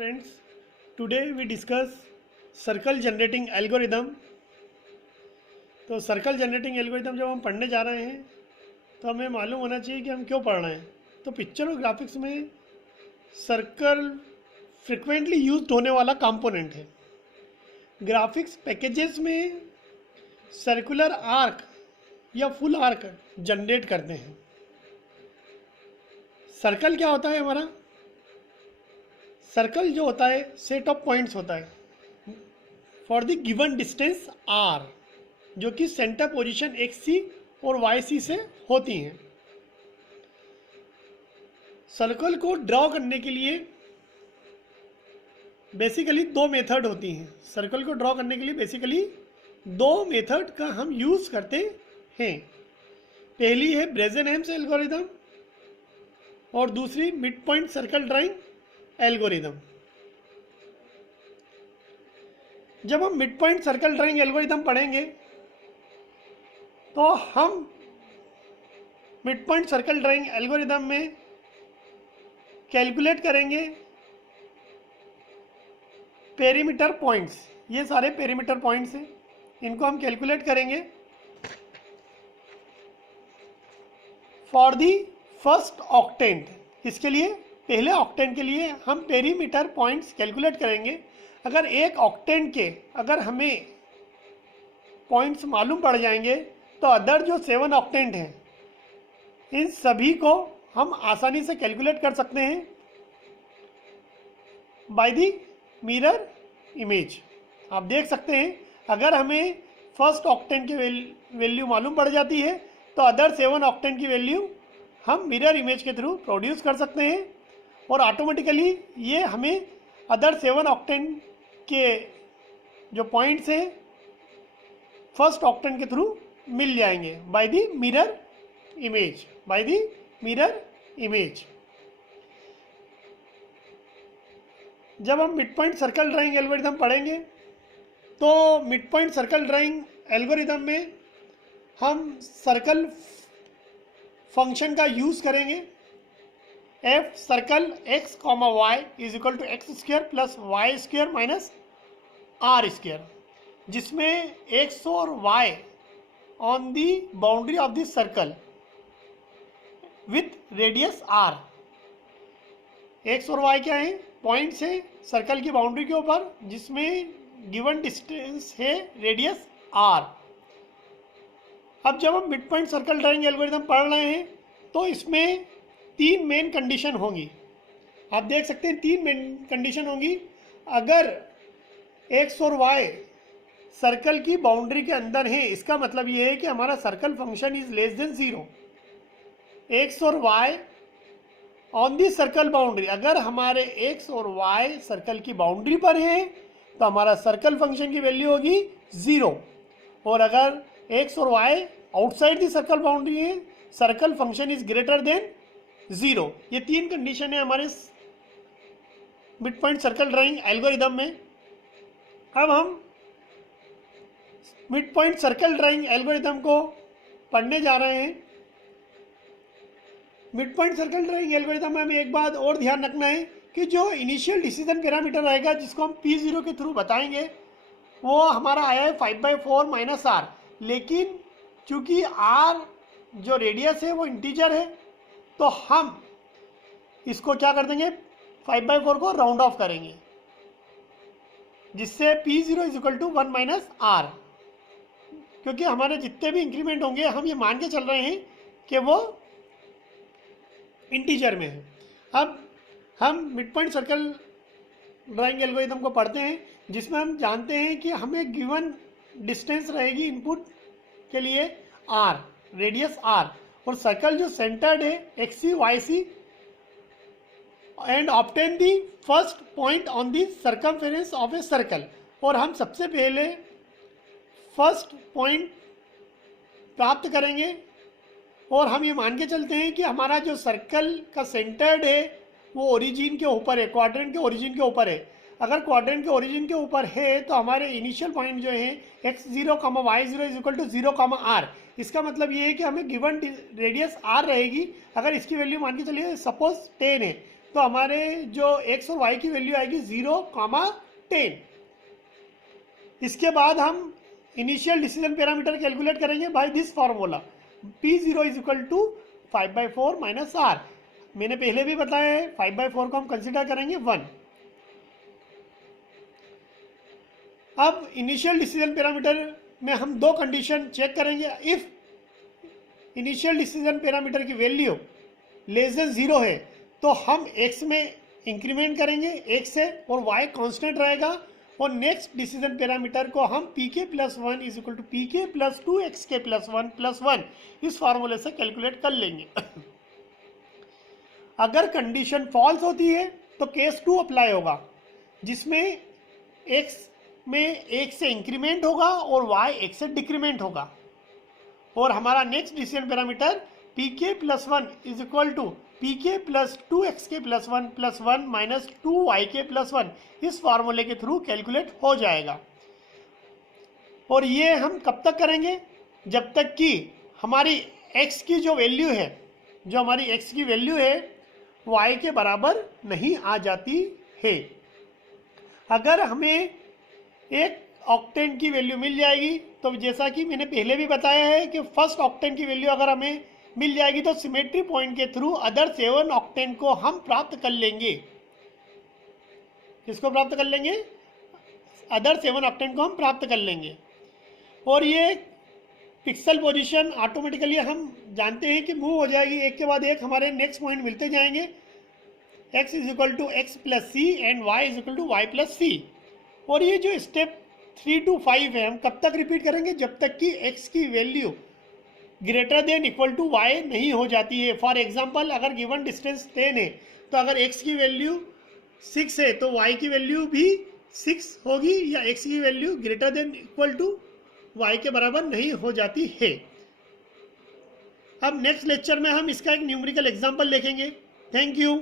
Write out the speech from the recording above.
friends, today we discuss circle generating algorithm। तो circle generating algorithm जब हम पढ़ने जा रहे हैं तो हमें मालूम होना चाहिए कि हम क्यों पढ़ रहे हैं। तो पिक्चर और ग्राफिक्स में सर्कल फ्रिक्वेंटली यूज्ड होने वाला कंपोनेंट है। ग्राफिक्स पैकेजेस में सर्कुलर आर्क या फुल आर्क जनरेट करते हैं। सर्कल क्या होता है हमारा? सर्कल जो होता है सेट ऑफ पॉइंट्स होता है for the given distance r, जो कि सेंटर पोजीशन एक्स सी और वाई सी से होती हैं। सर्कल को ड्रॉ करने के लिए बेसिकली दो मेथड होती हैं। सर्कल को ड्रॉ करने के लिए बेसिकली दो मेथड का हम यूज करते हैं। पहली है ब्रेजेनहेम्स एल्गोरिथम और दूसरी mid point circle drawing algorithm. जब हम mid point circle drawing algorithm पढ़ेंगे तो हम mid point circle drawing algorithm में कैलकुलेट करेंगे पेरीमीटर पॉइंट्स। ये सारे पेरीमीटर पॉइंट्स हैं, इनको हम कैलकुलेट करेंगे फॉर दी फर्स्ट ऑक्टेंट। इसके लिए पहले ऑक्टेंट के लिए हम पेरीमीटर पॉइंट्स कैलकुलेट करेंगे। अगर एक ऑक्टेंट के अगर हमें पॉइंट्स मालूम पड़ जाएंगे तो अदर जो 7 ऑक्टेंट हैं इन सभी को हम आसानी से कैलकुलेट कर सकते हैं बाय दी मिरर इमेज। आप देख सकते हैं अगर हमें फर्स्ट ऑक्टेंट की वैल्यू मालूम पड़ जाती है तो अदर 7 ऑक्टेंट की वैल्यू हम मिरर इमेज के थ्रू प्रोड्यूस कर सकते हैं और ऑटोमेटिकली ये हमें अदर 7 ऑक्टेंट के जो पॉइंट्स हैं फर्स्ट ऑक्टेंट के थ्रू मिल जाएंगे by the mirror image. By the mirror image जब हम mid point circle drawing algorithm पढ़ेंगे तो mid point circle drawing algorithm में हम सर्कल फंक्शन का यूज करेंगे। F circle x comma y is equal to x square plus y square minus r square, जिसमें x और Y on the boundary of this circle with radius r. X और Y क्या है? Points है circle की boundary के ऊपर जिसमें गिवन डिस्टेंस है रेडियस आर। अब जब हम mid point circle drawing algorithm पढ़ रहे हैं तो इसमें 3 मेन कंडीशन होंगी। आप देख सकते हैं 3 मेन कंडीशन होंगी। अगर एक्स और वाई सर्कल की बाउंड्री के अंदर है, इसका मतलब ये है कि हमारा circle function is less than 0। X और Y on the circle boundary, अगर हमारे एक्स और वाई सर्कल की बाउंड्री पर है तो हमारा सर्कल फंक्शन की वैल्यू होगी 0। और अगर एक्स और Y outside the circle boundary है, circle function is greater than 0। ये 3 कंडीशन है हमारे mid point circle drawing algorithm में। अब हम mid point circle drawing algorithm को पढ़ने जा रहे हैं। Mid point circle drawing algorithm में हमें एक बात और ध्यान रखना है कि जो इनिशियल डिसीजन पैरामीटर रहेगा जिसको हम P0 के थ्रू बताएंगे वो हमारा आया है 5/4 माइनस आर। लेकिन चूंकि आर जो रेडियस है वो इंटीजर है तो हम इसको क्या कर देंगे 5/4 को राउंड ऑफ करेंगे जिससे P0 is equal to 1 minus r. क्योंकि हमारे जितने भी इंक्रीमेंट होंगे हम ये मान के चल रहे हैं कि वो इंटीजर में है। अब हम mid point circle drawing algorithm को पढ़ते हैं जिसमें हम जानते हैं कि हमें गिवन डिस्टेंस रहेगी इनपुट के लिए आर, रेडियस आर, और सर्कल जो सेंटर्ड है x c y c and obtain the first point on the circumference of a circle. और हम सबसे पहले फर्स्ट पॉइंट प्राप्त करेंगे और हम ये मान के चलते हैं कि हमारा जो सर्कल का सेंटर्ड है वो ओरिजिन के ऊपर है, क्वाड्रेंट के ओरिजिन के ऊपर है। अगर क्वाड्रेंट के ओरिजिन के ऊपर है तो हमारे इनिशियल पॉइंट जो है x0, y0 is equal to 0, r। इसका मतलब ये है कि हमें गिवन रेडियस r रहेगी। अगर इसकी वैल्यू मान के चलिए सपोज 10 है तो हमारे जो x और y की वैल्यू आएगी 0,10। इसके बाद हम इनिशियल डिसीजन पैरामीटर कैलकुलेट करेंगे by this formula, P0 is equal to 5/4 minus r। मैंने पहले भी बताया है 5/4 को हम कंसिडर करेंगे 1। अब इनिशियल डिसीजन पैरामीटर में हम दो कंडीशन चेक करेंगे। इफ इनिशियल डिसीजन पैरामीटर की वैल्यू लेस देन 0 है तो हम x में इंक्रीमेंट करेंगे, x से, और y कांस्टेंट रहेगा, और नेक्स्ट डिसीजन पैरामीटर को हम pk plus 1 is equal to pk plus 2 xk plus 1 plus 1 इस फार्मूले से कैलकुलेट कर लेंगे। अगर कंडीशन फॉल्स होती है तो केस 2 अप्लाई होगा, जिसमें x में 1 से इंक्रीमेंट होगा और y 1 से डिक्रीमेंट होगा, और हमारा next decision parameter pk plus 1 is equal to pk plus 2 xk plus 1 plus 1 minus 2 yk plus 1 इस फार्मूले के थ्रू कैलकुलेट हो जाएगा। और ये हम कब तक करेंगे? जब तक कि हमारी x की जो वैल्यू है, जो हमारी x की वैल्यू है y के बराबर नहीं आ जाती है। अगर हमें एक ऑक्टेन की वैल्यू मिल जाएगी तो जैसा कि मैंने पहले भी बताया है कि फर्स्ट ऑक्टेन की वैल्यू अगर हमें मिल जाएगी तो सिमेट्री पॉइंट के थ्रू अदर 7 ऑक्टेन को हम प्राप्त कर लेंगे। किसको प्राप्त कर लेंगे? अदर 7 ऑक्टेन को हम प्राप्त कर लेंगे। और ये पिक्सल पोजीशन ऑटोमेटिकली हम जानते हैं कि मूव हो जाएगी, एक के बाद एक हमारे नेक्स्ट पॉइंट मिलते जाएंगे। x is equal to X plus C and y is equal to Y plus C. और ये जो स्टेप 3 to 5 है हम कब तक रिपीट करेंगे? जब तक कि x की value greater than equal to y नहीं हो जाती है। फॉर एग्जाम्पल अगर गिवन डिस्टेंस 10 है तो अगर x की वैल्यू 6 है तो y की वैल्यू भी 6 होगी, या x की value greater than equal to y के बराबर नहीं हो जाती है। अब नेक्स्ट लेक्चर में हम इसका एक न्यूमेरिकल एग्जाम्पल देखेंगे। Thank you.